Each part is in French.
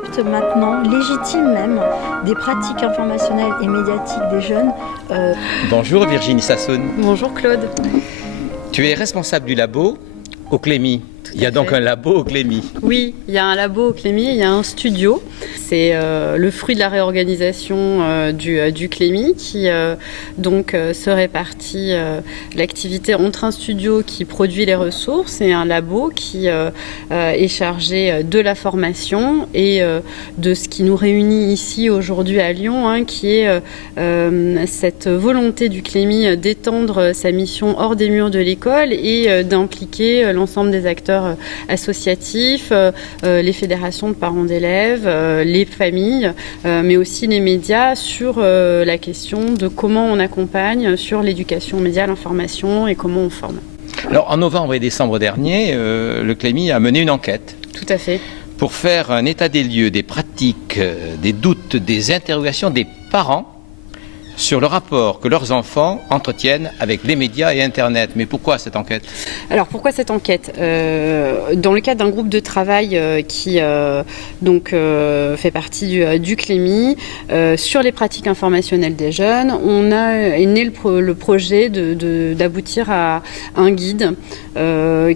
acceptent maintenant, légitiment même, des pratiques informationnelles et médiatiques des jeunes. Bonjour Virginie Sassoon. Bonjour Claude. Tu es responsable du labo au Clémy. Il y a donc un labo au Clémy. Oui, il y a un labo au Clémy, il y a un studio. C'est le fruit de la réorganisation du Clémy qui se répartit l'activité entre un studio qui produit les ressources et un labo qui est chargé de la formation et de ce qui nous réunit ici aujourd'hui à Lyon, qui est cette volonté du Clémy d'étendre sa mission hors des murs de l'école et d'impliquer l'ensemble des acteurs associatifs, les fédérations de parents d'élèves, les familles, mais aussi les médias sur la question de comment on accompagne sur l'éducation aux médias, l'information et comment on forme. Alors en novembre et décembre dernier, le Clémy a mené une enquête. Tout à fait. Pour faire un état des lieux, des pratiques, des doutes, des interrogations des parents sur le rapport que leurs enfants entretiennent avec les médias et Internet. Mais pourquoi cette enquête ? Alors pourquoi cette enquête ? Dans le cadre d'un groupe de travail qui fait partie du Clémy, sur les pratiques informationnelles des jeunes, est né le projet d'aboutir à un guide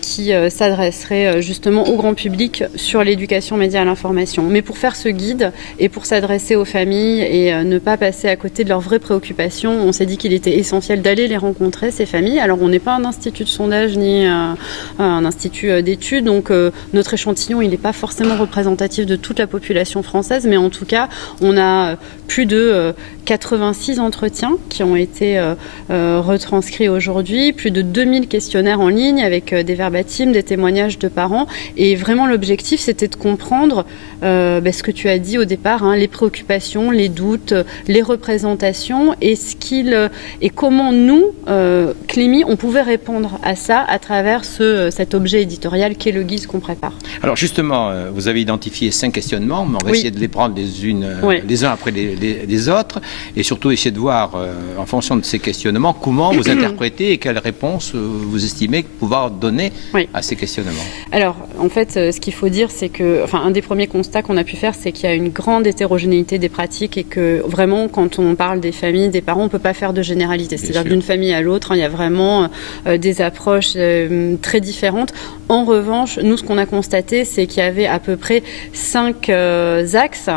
qui s'adresserait justement au grand public sur l'éducation média à l'information. Mais pour faire ce guide et pour s'adresser aux familles et ne pas passer à côté de leurs vraies préoccupations, on s'est dit qu'il était essentiel d'aller les rencontrer, ces familles. Alors on n'est pas un institut de sondage ni un institut d'études, donc notre échantillon il n'est pas forcément représentatif de toute la population française, mais en tout cas on a plus de 86 entretiens qui ont été retranscrits aujourd'hui, plus de 2000 questionnaires en ligne avec des verbatims, des témoignages de parents, et vraiment l'objectif c'était de comprendre ce que tu as dit au départ, les préoccupations, les doutes, les représentations et comment nous, Clémy, on pouvait répondre à ça à travers cet objet éditorial qu'est le guide qu'on prépare. Alors justement, vous avez identifié 5 questionnements, mais on va essayer de les prendre les uns après les autres, et surtout essayer de voir, en fonction de ces questionnements, comment vous interprétez et quelles réponses vous estimez pouvoir donner à ces questionnements. Alors, en fait, ce qu'il faut dire, c'est que, un des premiers constats qu'on a pu faire, c'est qu'il y a une grande hétérogénéité des pratiques et que vraiment, quand on parle des familles, des parents, on ne peut pas faire de généralité. C'est-à-dire d'une famille à l'autre, il y a vraiment des approches très différentes. En revanche, nous, ce qu'on a constaté, c'est qu'il y avait à peu près 5 axes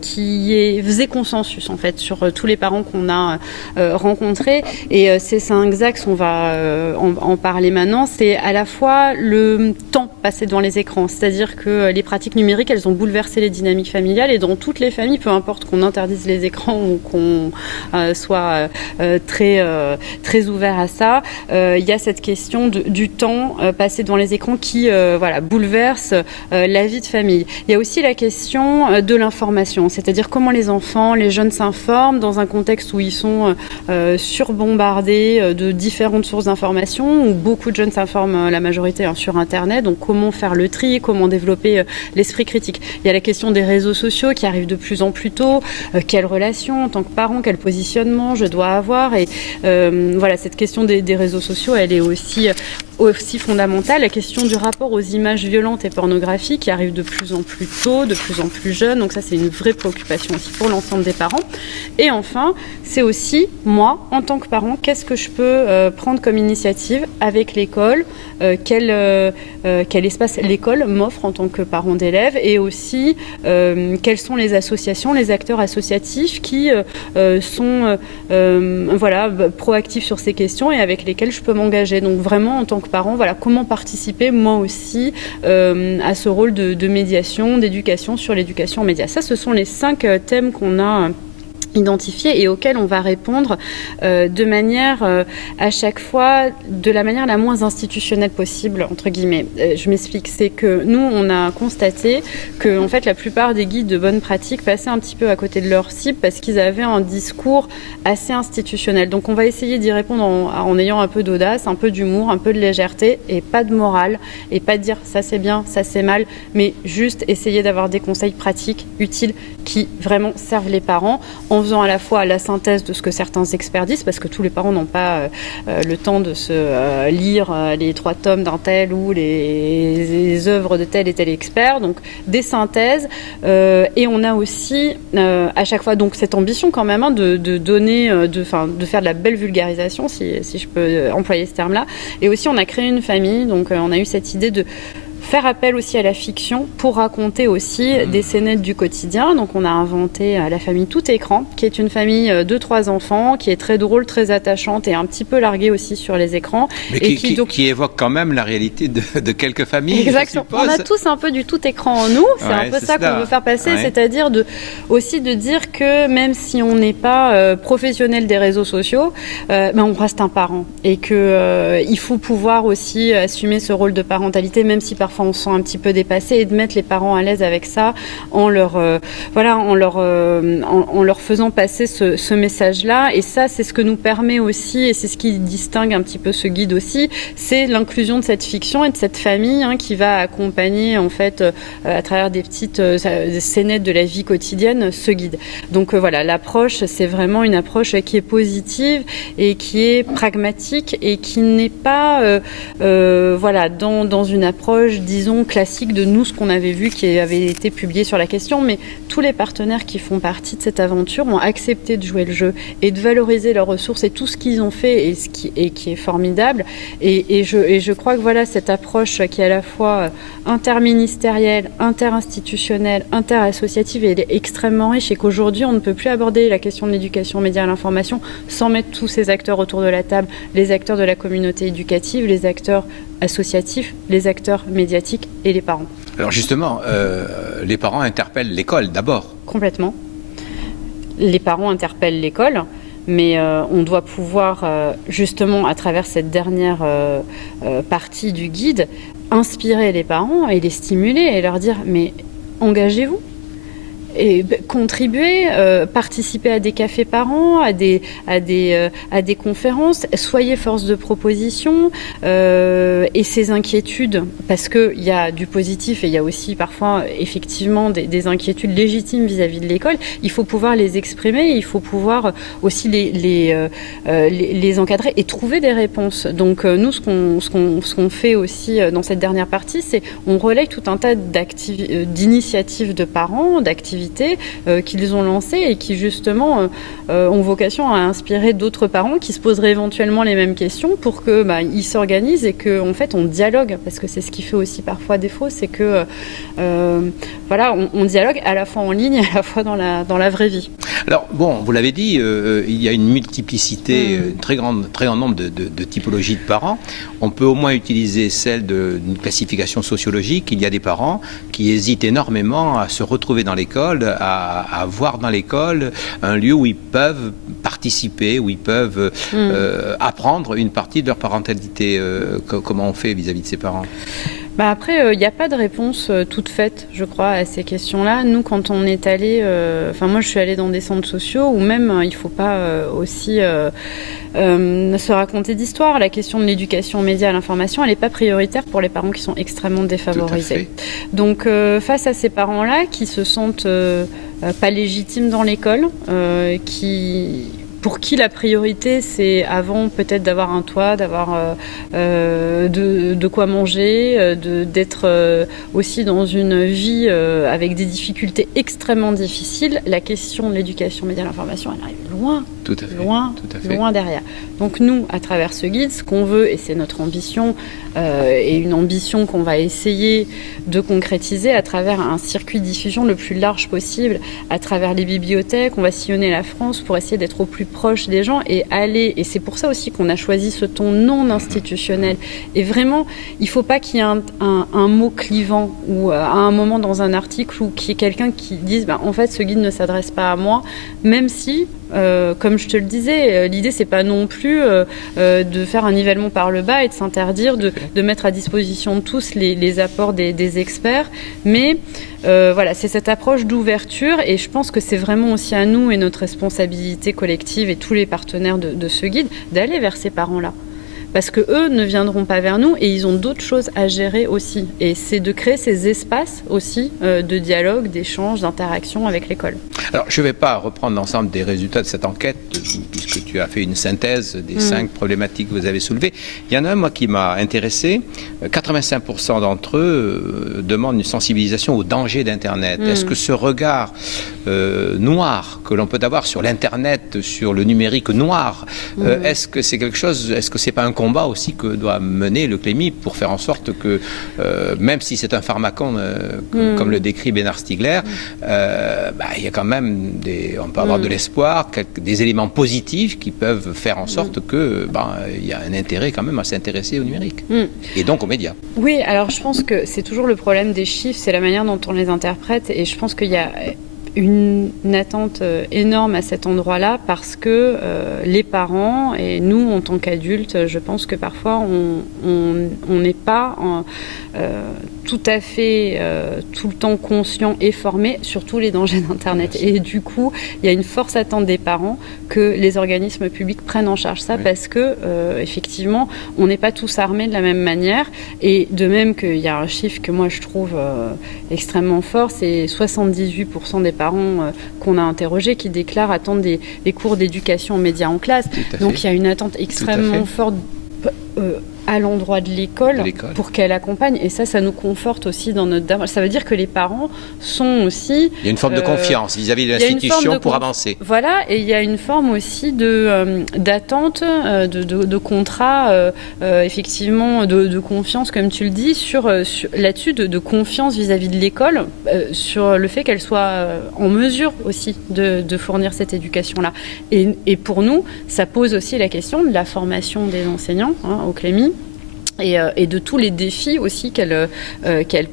qui faisaient consensus, en fait, sur tous les parents qu'on a rencontrés. Et ces 5 axes, on va en parler maintenant, c'est à la fois le temps passé devant les écrans. C'est-à-dire que les pratiques numériques, elles ont bouleversé les dynamiques familiales et dans toutes les familles, peu importe qu'on interdise les écrans ou qu'on soit très ouvert à ça, il y a cette question du temps passé devant les écrans qui bouleverse la vie de famille. Il y a aussi la question de l'information, c'est-à-dire comment les enfants, les jeunes s'informent dans un contexte où ils sont surbombardés de différentes sources d'informations, où beaucoup de jeunes s'informent, la majorité sur Internet, donc comment faire le tri, comment développer l'esprit critique. Il y a la question des réseaux sociaux qui arrivent de plus en plus tôt, quelles relations en tant que parent, quel positionnement je dois avoir, et cette question des réseaux sociaux, elle est aussi fondamentale. La question du rapport aux images violentes et pornographiques qui arrivent de plus en plus tôt, de plus en plus jeunes, donc ça c'est une vraie préoccupation aussi pour l'ensemble des parents. Et enfin, c'est aussi moi, en tant que parent, qu'est-ce que je peux prendre comme initiative avec l'école, quel espace l'école m'offre en tant que parent d'élève, et aussi quelles sont les associations, les acteurs associatifs qui sont proactifs sur ces questions et avec lesquels je peux m'engager. Donc vraiment en tant que parent, comment participer moi aussi à ce rôle de médiation, d'éducation sur l'éducation aux médias. Ça, ce sont les 5 thèmes qu'on a identifiés et auxquels on va répondre de manière à chaque fois de la manière la moins institutionnelle possible, entre guillemets. Je m'explique, c'est que nous on a constaté que en fait la plupart des guides de bonnes pratiques passaient un petit peu à côté de leur cible parce qu'ils avaient un discours assez institutionnel. Donc on va essayer d'y répondre en ayant un peu d'audace, un peu d'humour, un peu de légèreté et pas de morale et pas de dire ça c'est bien, ça c'est mal, mais juste essayer d'avoir des conseils pratiques, utiles, qui vraiment servent les parents en en faisant à la fois la synthèse de ce que certains experts disent, parce que tous les parents n'ont pas le temps de se lire les 3 tomes d'un tel ou les œuvres de tel et tel expert, donc des synthèses, et on a aussi à chaque fois donc cette ambition quand même de donner, de faire de la belle vulgarisation, si je peux employer ce terme-là, et aussi on a créé une famille, donc on a eu cette idée de faire appel aussi à la fiction pour raconter aussi des scénettes du quotidien. Donc on a inventé la famille Tout Écran, qui est une famille de 3 enfants, qui est très drôle, très attachante et un petit peu larguée aussi sur les écrans. Mais qui évoque quand même la réalité de quelques familles. Exactement. On a tous un peu du tout écran en nous. C'est un peu ça qu'on veut faire passer, c'est-à-dire aussi de dire que même si on n'est pas professionnel des réseaux sociaux, on reste un parent et que il faut pouvoir aussi assumer ce rôle de parentalité, même si parfois on se sent un petit peu dépassé, et de mettre les parents à l'aise avec ça en leur faisant passer ce message-là. Et ça, c'est ce que nous permet aussi, et c'est ce qui distingue un petit peu ce guide aussi, c'est l'inclusion de cette fiction et de cette famille qui va accompagner en fait à travers des petites scénettes de la vie quotidienne ce guide. Donc voilà, l'approche, c'est vraiment une approche qui est positive et qui est pragmatique et qui n'est pas dans une approche, disons, classique de nous, ce qu'on avait vu qui avait été publié sur la question, mais tous les partenaires qui font partie de cette aventure ont accepté de jouer le jeu et de valoriser leurs ressources et tout ce qu'ils ont fait et qui est formidable. Et je crois que voilà, cette approche qui est à la fois interministérielle, interinstitutionnelle, interassociative, elle est extrêmement riche, et qu'aujourd'hui, on ne peut plus aborder la question de l'éducation aux médias et à l'information sans mettre tous ces acteurs autour de la table, les acteurs de la communauté éducative, les acteurs associatifs, les acteurs médiatiques et les parents. Alors justement, les parents interpellent l'école d'abord. Complètement. Les parents interpellent l'école, mais on doit pouvoir, justement, à travers cette dernière partie du guide, inspirer les parents et les stimuler et leur dire « mais engagez-vous ». Et contribuer, participer à des cafés par an, à des conférences, soyez force de proposition, et ces inquiétudes, parce qu'il y a du positif et il y a aussi parfois effectivement des inquiétudes légitimes vis-à-vis de l'école, il faut pouvoir les exprimer, il faut pouvoir aussi les encadrer et trouver des réponses. Donc nous, ce qu'on fait aussi dans cette dernière partie, c'est on relaye tout un tas d'initiatives de parents, d'activités qu'ils ont lancées et qui justement ont vocation à inspirer d'autres parents qui se poseraient éventuellement les mêmes questions pour que ils s'organisent et qu'en fait on dialogue, parce que c'est ce qui fait aussi parfois défaut, c'est que on dialogue à la fois en ligne et à la fois dans la vraie vie. Alors bon, vous l'avez dit, il y a une multiplicité, très grand nombre de typologies de parents. On peut au moins utiliser celle d'une classification sociologique. Il y a des parents qui hésitent énormément à se retrouver dans l'école, à voir dans l'école un lieu où ils peuvent participer, où ils peuvent apprendre une partie de leur parentalité. Comment on fait vis-à-vis de ces parents ? Après, il n'y a pas de réponse toute faite, je crois, à ces questions-là. Nous, quand on est allé... moi, je suis allée dans des centres sociaux où même, il ne faut pas aussi se raconter d'histoire. La question de l'éducation aux médias et à l'information, elle n'est pas prioritaire pour les parents qui sont extrêmement défavorisés. Donc, face à ces parents-là qui se sentent pas légitimes dans l'école, pour qui la priorité, c'est avant peut-être d'avoir un toit, d'avoir de quoi manger, d'être aussi dans une vie avec des difficultés extrêmement difficiles, la question de l'éducation média et l'information, elle arrive loin, loin derrière. Donc nous, à travers ce guide, ce qu'on veut, et c'est notre ambition, et une ambition qu'on va essayer de concrétiser à travers un circuit de diffusion le plus large possible, à travers les bibliothèques, on va sillonner la France pour essayer d'être au plus proche des gens et et c'est pour ça aussi qu'on a choisi ce ton non institutionnel. Et vraiment, il ne faut pas qu'il y ait un mot clivant ou à un moment dans un article ou qu'il y ait quelqu'un qui dise en fait ce guide ne s'adresse pas à moi, même si comme je te le disais, l'idée c'est pas non plus de faire un nivellement par le bas et de s'interdire de mettre à disposition de tous les apports des experts, mais c'est cette approche d'ouverture, et je pense que c'est vraiment aussi à nous et notre responsabilité collective et tous les partenaires de ce guide d'aller vers ces parents-là. parce que eux ne viendront pas vers nous et ils ont d'autres choses à gérer aussi. Et c'est de créer ces espaces aussi de dialogue, d'échange, d'interaction avec l'école. Alors, je ne vais pas reprendre l'ensemble des résultats de cette enquête, puisque tu as fait une synthèse des 5 problématiques que vous avez soulevées. Il y en a un, moi, qui m'a intéressé. 85% d'entre eux demandent une sensibilisation au danger d'Internet. Est-ce que ce regard noir que l'on peut avoir sur l'Internet, sur le numérique noir, est-ce que c'est quelque chose, est-ce que c'est pas un combat aussi que doit mener le Clémy pour faire en sorte que, même si c'est un pharmacon, comme le décrit Bernard Stiegler, il y a quand même on peut avoir de l'espoir, des éléments positifs qui peuvent faire en sorte que il y a un intérêt quand même à s'intéresser au numérique et donc aux médias. Oui, alors je pense que c'est toujours le problème des chiffres, c'est la manière dont on les interprète, et je pense qu'il y a une attente énorme à cet endroit-là parce que les parents et nous en tant qu'adultes, je pense que parfois on n'est pas tout à fait tout le temps conscient et formé sur tous les dangers d'Internet. Et du coup, il y a une forte attente des parents que les organismes publics prennent en charge ça parce que effectivement, on n'est pas tous armés de la même manière. Et de même qu'il y a un chiffre que moi je trouve extrêmement fort, c'est 78% des parents qu'on a interrogés qui déclarent attendre des cours d'éducation aux médias en classe. Donc il y a une attente extrêmement forte à l'endroit de l'école pour qu'elle accompagne. Et ça nous conforte aussi dans notre démarche. Ça veut dire que les parents sont aussi... Il y a une forme de confiance vis-à-vis de l'institution pour avancer. Voilà, et il y a une forme aussi d'attente, de contrat, effectivement, de confiance, comme tu le dis, là-dessus, de confiance vis-à-vis de l'école, sur le fait qu'elle soit en mesure aussi de fournir cette éducation-là. Et pour nous, ça pose aussi la question de la formation des enseignants au Clémy. Et de tous les défis aussi qu'elle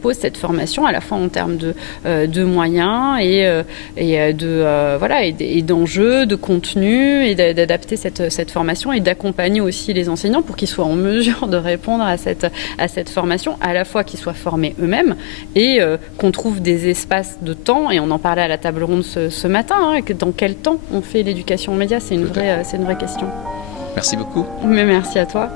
pose, cette formation, à la fois en termes de moyens et d'enjeux, de contenu, et d'adapter cette formation et d'accompagner aussi les enseignants pour qu'ils soient en mesure de répondre à cette formation, à la fois qu'ils soient formés eux-mêmes et qu'on trouve des espaces de temps, et on en parlait à la table ronde ce matin, dans quel temps on fait l'éducation aux médias, c'est une vraie question. Merci beaucoup. Mais merci à toi.